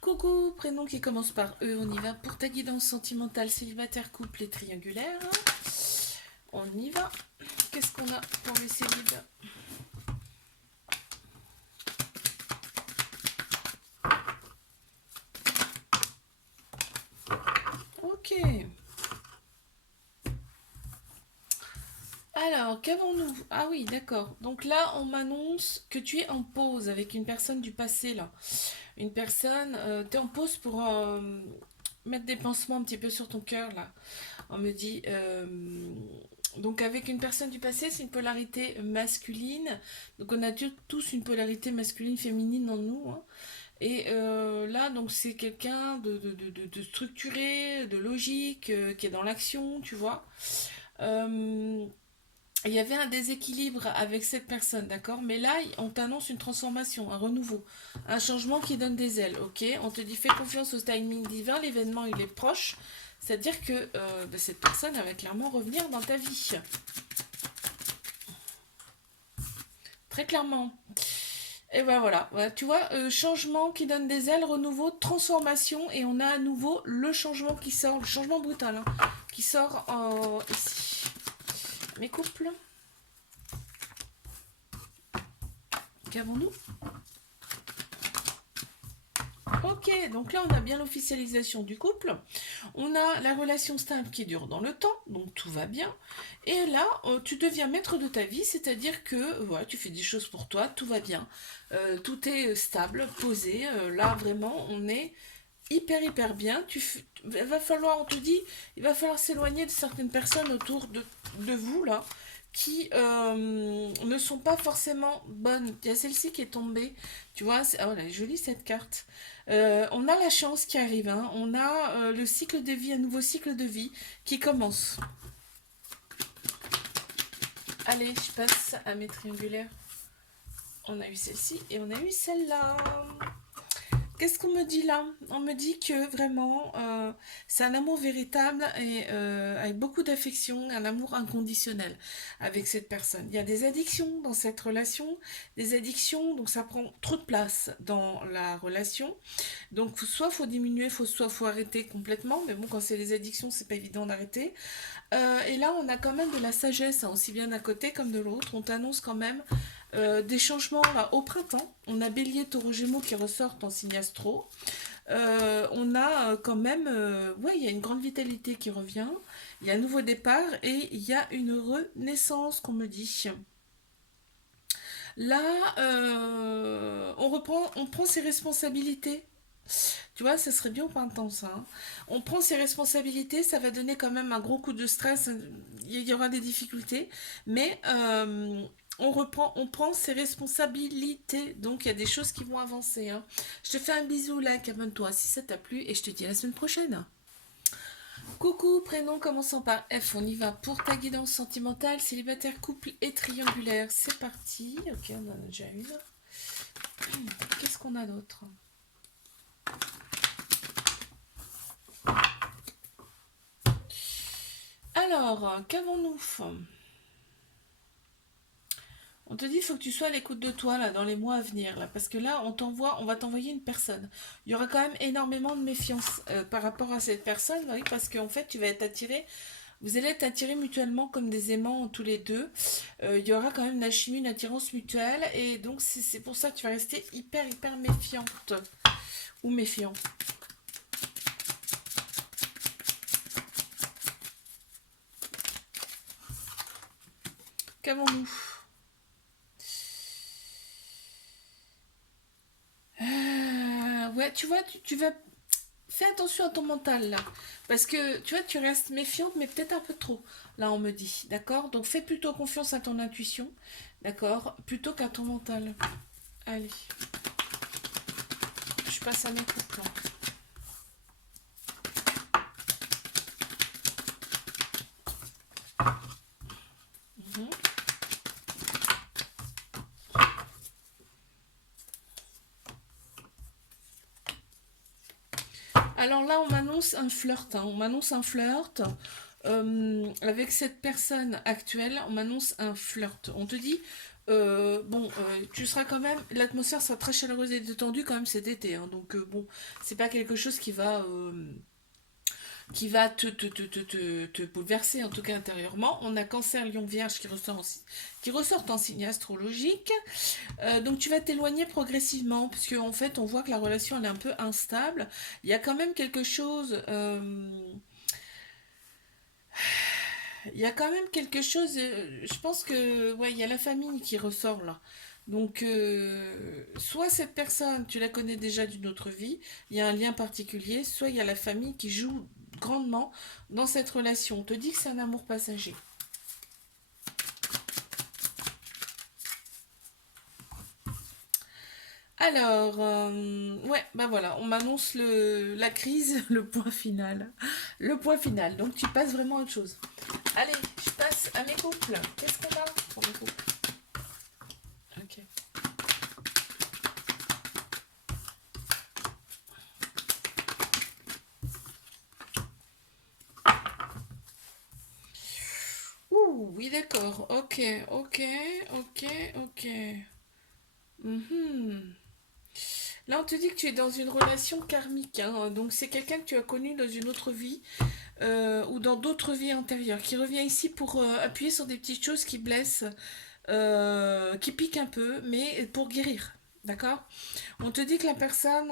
Coucou, prénom qui commence par E, on y va pour ta guidance sentimentale, célibataire, couple et triangulaire. On y va. Qu'est-ce qu'on a pour les célibes? Ok. Alors, qu'avons-nous? Ah oui, d'accord. Donc là, on m'annonce que tu es en pause avec une personne du passé, là. Une personne, tu es en pause pour mettre des pansements un petit peu sur ton cœur, là. On me dit, donc avec une personne du passé, c'est une polarité masculine. Donc on a tous une polarité masculine-féminine en nous, hein. Et là, donc c'est quelqu'un de structuré, de logique, qui est dans l'action, tu vois. Euh, il y avait un déséquilibre avec cette personne, d'accord? Mais là, on t'annonce une transformation, un renouveau, un changement qui donne des ailes, ok? On te dit fais confiance au timing divin, l'événement il est proche. C'est-à-dire que cette personne elle va clairement revenir dans ta vie. Très clairement. Et ben voilà, ouais, tu vois, changement qui donne des ailes, renouveau, transformation, et on a à nouveau le changement qui sort, le changement brutal, hein, qui sort ici. Mes couples, qu'avons-nous? Ok, donc là on a bien l'officialisation du couple, on a la relation stable qui dure dans le temps, donc tout va bien, et là tu deviens maître de ta vie, c'est-à-dire que voilà, tu fais des choses pour toi, tout va bien. Tout est stable, posé, là vraiment on est hyper bien, il va falloir, on te dit, il va falloir s'éloigner de certaines personnes autour de vous là, qui ne sont pas forcément bonnes. Il y a celle-ci qui est tombée, tu vois, oh, elle est jolie cette carte. On a la chance qui arrive, hein. On a le cycle de vie, un nouveau cycle de vie qui commence. Allez, je passe à mes triangulaires. On a eu celle-ci et on a eu celle-là. Qu'est-ce qu'on me dit là? On me dit que vraiment, c'est un amour véritable et avec beaucoup d'affection, un amour inconditionnel avec cette personne. Il y a des addictions dans cette relation, des addictions, donc ça prend trop de place dans la relation. Donc soit faut diminuer, soit faut arrêter complètement, mais bon, quand c'est les addictions, c'est pas évident d'arrêter. Et là, on a quand même de la sagesse, hein, aussi bien d'un côté comme de l'autre. On t'annonce quand même des changements là, au printemps. On a Bélier, Taureau, Gémeaux qui ressortent en signe astro. On a quand même, ouais, il y a une grande vitalité qui revient. Il y a un nouveau départ et il y a une renaissance qu'on me dit. Là, on prend ses responsabilités. Tu vois, ça serait bien au printemps, ça, hein. On prend ses responsabilités, ça va donner quand même un gros coup de stress. Il y aura des difficultés, mais on prend ses responsabilités. Donc, il y a des choses qui vont avancer, hein. Je te fais un bisou, like, abonne-toi si ça t'a plu, et je te dis à la semaine prochaine. Coucou, prénom commençant par F, on y va pour ta guidance sentimentale, célibataire, couple et triangulaire. C'est parti. Ok, on en a déjà une. Qu'est-ce qu'on a d'autre? Alors, qu'avons-nous? On te dit, il faut que tu sois à l'écoute de toi là dans les mois à venir là, parce que là, on va t'envoyer une personne. Il y aura quand même énormément de méfiance par rapport à cette personne, oui, parce qu'en fait, tu vas être attiré, vous allez être attirés mutuellement comme des aimants tous les deux. Il y aura quand même une alchimie, une attirance mutuelle, et donc c'est pour ça que tu vas rester hyper méfiante ou méfiant. Qu'avons-nous? Ouais, tu vois, tu vas fais attention à ton mental là. Parce que tu vois, tu restes méfiante, mais peut-être un peu trop. Là, on me dit. D'accord? Donc fais plutôt confiance à ton intuition. D'accord? Plutôt qu'à ton mental. Allez, je passe à mes couples. Mhm. Alors là, on m'annonce un flirt, hein. On m'annonce un flirt. Avec cette personne actuelle, on m'annonce un flirt. On te dit, bon, tu seras quand même, l'atmosphère sera très chaleureuse et détendue quand même cet été, hein, donc bon, c'est pas quelque chose qui va te bouleverser, en tout cas intérieurement. On a Cancer, Lion, Vierge qui ressortent en signe astrologique. Donc tu vas t'éloigner progressivement, parce qu'en fait on voit que la relation elle est un peu instable. Il y a quand même quelque chose... il y a quand même quelque chose... je pense que... Ouais, il y a la famille qui ressort là. Donc, soit cette personne, tu la connais déjà d'une autre vie, il y a un lien particulier, soit il y a la famille qui joue grandement dans cette relation. On te dit que c'est un amour passager. Alors, ouais, bah voilà, on m'annonce la crise, le point final. Le point final, donc tu passes vraiment à autre chose. Allez, je passe à mes couples. Qu'est-ce qu'on a pour les couples? Ok. Ouh, oui, d'accord. Ok, ok, ok, ok. Mhm. Là, on te dit que tu es dans une relation karmique, hein. Donc c'est quelqu'un que tu as connu dans une autre vie ou dans d'autres vies antérieures, qui revient ici pour appuyer sur des petites choses qui blessent, qui piquent un peu, mais pour guérir. D'accord? On te dit que la personne...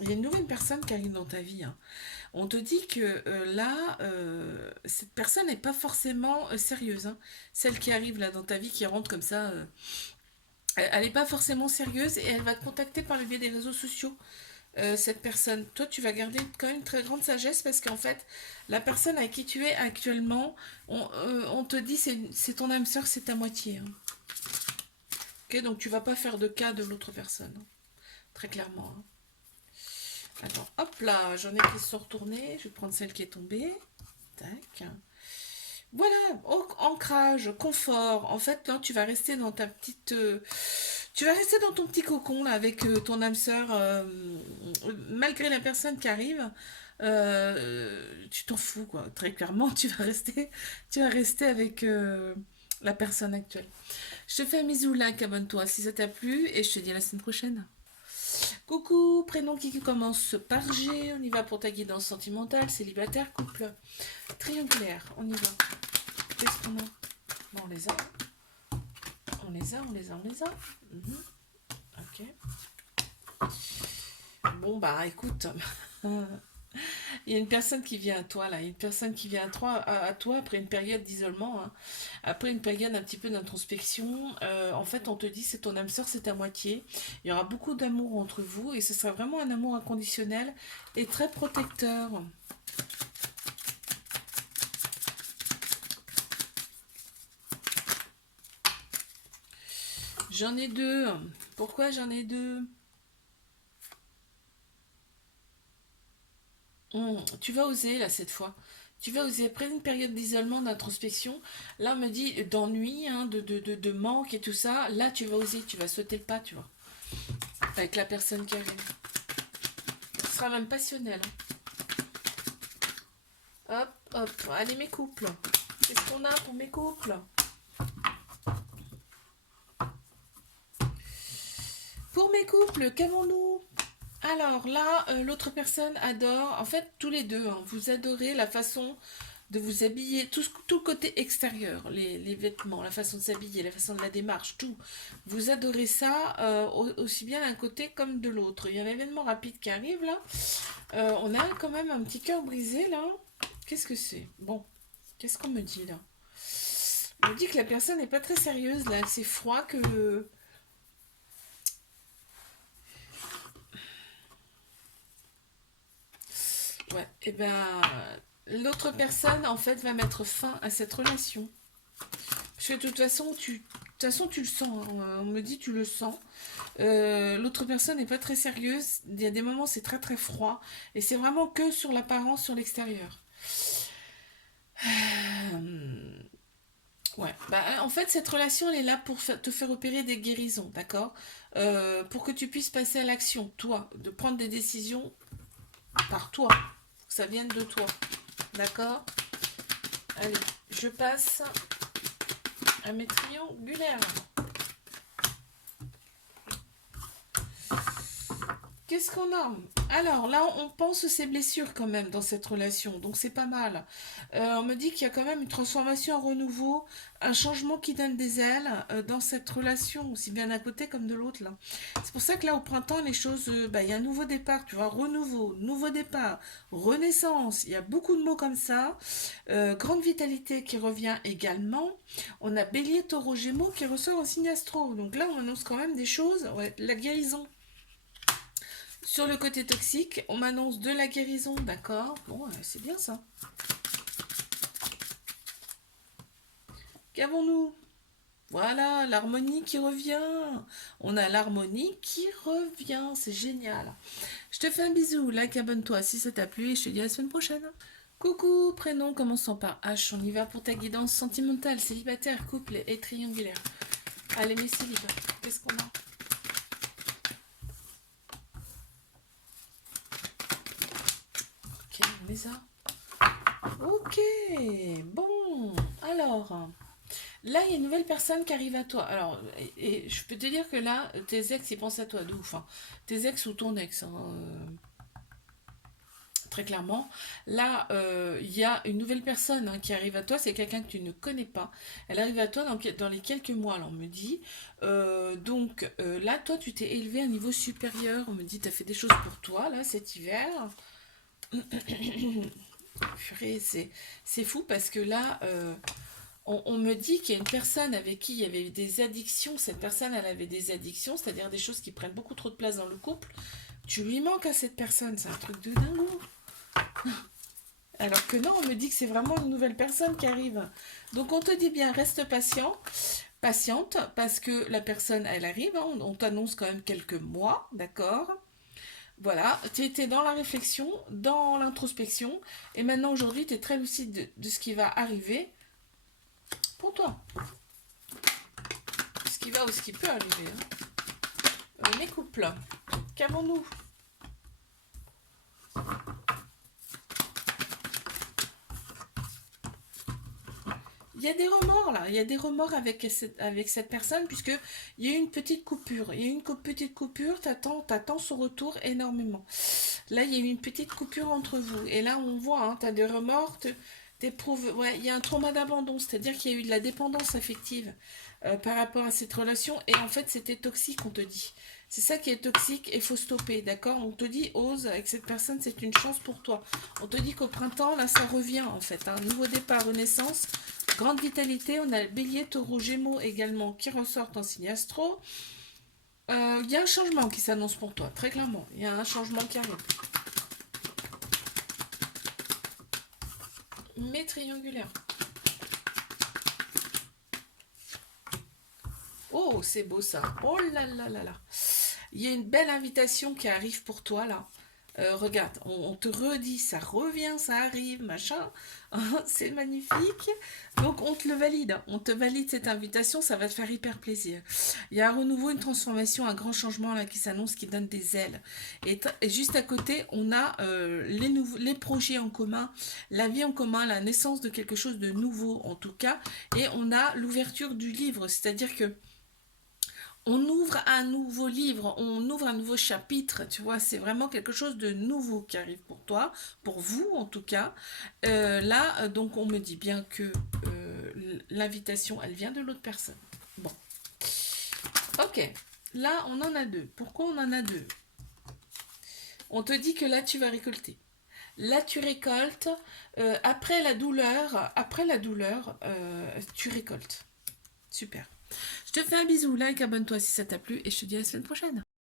il y a une nouvelle personne qui arrive dans ta vie, hein. On te dit que là, cette personne n'est pas forcément sérieuse, hein. Celle qui arrive là dans ta vie, qui rentre comme ça, elle n'est pas forcément sérieuse et elle va te contacter par le biais des réseaux sociaux. Cette personne, toi, tu vas garder quand même une très grande sagesse parce qu'en fait, la personne avec qui tu es actuellement, on te dit c'est ton âme sœur, c'est ta moitié, hein. Ok, donc tu vas pas faire de cas de l'autre personne, hein. Très clairement, hein. Attends, hop là, j'en ai qui se sont retournés. Je vais prendre celle qui est tombée. Tac. Voilà, ancrage, confort. En fait, là, tu vas rester dans ta petite. Tu vas rester dans ton petit cocon là avec ton âme sœur, malgré la personne qui arrive. Tu t'en fous quoi. Très clairement, tu vas rester avec la personne actuelle. Je te fais un bisou là, abonne-toi si ça t'a plu et je te dis à la semaine prochaine. Coucou, prénom qui commence par G. On y va pour ta guidance sentimentale, célibataire, couple, triangulaire. On y va. Qu'est-ce qu'on a? Bon, on les a. On les a, on les a, on les a. Mhm. Ok. Bon, bah écoute, il y a une personne qui vient à toi là, une personne qui vient à toi après une période d'isolement, hein. Après une période un petit peu d'introspection. En fait, on te dit c'est ton âme sœur, c'est ta moitié. Il y aura beaucoup d'amour entre vous et ce sera vraiment un amour inconditionnel et très protecteur. J'en ai deux. Pourquoi j'en ai deux? Tu vas oser là cette fois. Tu vas oser. Après une période d'isolement, d'introspection, là on me dit d'ennui, hein, de manque et tout ça. Là tu vas oser, tu vas sauter le pas, tu vois. Avec la personne qui arrive. Ce sera même passionnel, hein. Hop, hop. Allez mes couples. Qu'est-ce qu'on a pour mes couples? Pour mes couples, qu'avons-nous? Alors là, l'autre personne adore, en fait tous les deux, hein, vous adorez la façon de vous habiller, tout le côté extérieur, les vêtements, la façon de s'habiller, la façon de la démarche, tout. Vous adorez ça aussi bien d'un côté comme de l'autre. Il y a un événement rapide qui arrive là. On a quand même un petit cœur brisé là. Qu'est-ce que c'est? Bon, qu'est-ce qu'on me dit là? On me dit que la personne n'est pas très sérieuse là, c'est froid que... Ouais, et ben l'autre personne en fait va mettre fin à cette relation. Parce que de toute façon, tu le sens, hein. On me dit tu le sens. L'autre personne n'est pas très sérieuse. Il y a des moments c'est très très froid et c'est vraiment que sur l'apparence, sur l'extérieur. Euh, ouais. Bah, en fait, cette relation elle est là pour te faire opérer des guérisons, d'accord. Pour que tu puisses passer à l'action, toi, de prendre des décisions par toi, que ça vienne de toi, d'accord. Allez, je passe à mes triangulaires. Qu'est-ce qu'on a? Alors là, on pense ces blessures quand même dans cette relation, donc c'est pas mal. On me dit qu'il y a quand même une transformation, un renouveau, un changement qui donne des ailes dans cette relation, aussi bien d'un côté comme de l'autre là. C'est pour ça que là, au printemps, les choses, il y a un nouveau départ, tu vois, renouveau, nouveau départ, renaissance, il y a beaucoup de mots comme ça. Grande vitalité qui revient également. On a Bélier, Taureau, Gémeaux qui ressort en signe astro. Donc là, on annonce quand même des choses, ouais, la guérison. Sur le côté toxique, on m'annonce de la guérison, d'accord. Bon, c'est bien ça. Qu'avons-nous? Voilà, l'harmonie qui revient. On a l'harmonie qui revient, c'est génial. Je te fais un bisou, like, abonne-toi si ça t'a plu et je te dis à la semaine prochaine. Coucou, prénom commençant par H, on y va pour ta guidance sentimentale, célibataire, couple et triangulaire. Allez, mes célibats, qu'est-ce qu'on a? Ok, on met ça. Ok, bon, alors, là, il y a une nouvelle personne qui arrive à toi. Alors, et je peux te dire que là, tes ex, ils pensent à toi de ouf. Hein. Tes ex ou ton ex, hein, très clairement. Là, il y a une nouvelle personne qui arrive à toi. C'est quelqu'un que tu ne connais pas. Elle arrive à toi dans les quelques mois, là, on me dit. Là, toi, tu t'es élevé à un niveau supérieur. On me dit, tu as fait des choses pour toi, là, cet hiver. Purée, c'est fou parce que là, on me dit qu'il y a une personne avec qui il y avait des addictions. Cette personne, elle avait des addictions, c'est-à-dire des choses qui prennent beaucoup trop de place dans le couple. Tu lui manques à cette personne, c'est un truc de dingo. Alors que non, on me dit que c'est vraiment une nouvelle personne qui arrive. Donc on te dit bien, reste patient, patiente, parce que la personne, elle arrive. Hein, on t'annonce quand même quelques mois, d'accord? Voilà, tu étais dans la réflexion, dans l'introspection, et maintenant aujourd'hui, tu es très lucide de ce qui va arriver pour toi. Ce qui va ou ce qui peut arriver. Hein. Les couples, qu'avons-nous? Il y a des remords là, il y a des remords avec cette personne puisque il y a eu une petite coupure. Il y a eu une petite coupure, t'attends son retour énormément. Là, il y a eu une petite coupure entre vous. Et là, on voit, hein, t'as des remords, t'éprouves. Ouais, il y a un trauma d'abandon, c'est-à-dire qu'il y a eu de la dépendance affective par rapport à cette relation. Et en fait, c'était toxique, on te dit. C'est ça qui est toxique et il faut stopper, d'accord? On te dit, ose, avec cette personne, c'est une chance pour toi. On te dit qu'au printemps, là, ça revient, en fait. Hein. Nouveau départ, renaissance, grande vitalité. On a le bélier, taureau, gémeaux également qui ressortent en signe astro. Il y a un changement qui s'annonce pour toi, très clairement. Il y a un changement qui arrive. Mais triangulaire. Oh, c'est beau ça. Oh là là là là. Il y a une belle invitation qui arrive pour toi là. Regarde, on te redit, ça revient, ça arrive, machin. C'est magnifique. Donc on te le valide. Hein. On te valide cette invitation, ça va te faire hyper plaisir. Il y a un renouveau, une transformation, un grand changement là qui s'annonce, qui donne des ailes. Et juste à côté, on a les projets en commun, la vie en commun, la naissance de quelque chose de nouveau en tout cas. Et on a l'ouverture du livre, c'est-à-dire que on ouvre un nouveau livre, on ouvre un nouveau chapitre, tu vois, c'est vraiment quelque chose de nouveau qui arrive pour toi, pour vous en tout cas. Là, donc on me dit bien que l'invitation, elle vient de l'autre personne. Bon, ok, là on en a deux. Pourquoi on en a deux? On te dit que là tu vas récolter. Là tu récoltes, après la douleur, tu récoltes. Super. Je te fais un bisou, like, abonne-toi si ça t'a plu et je te dis à la semaine prochaine.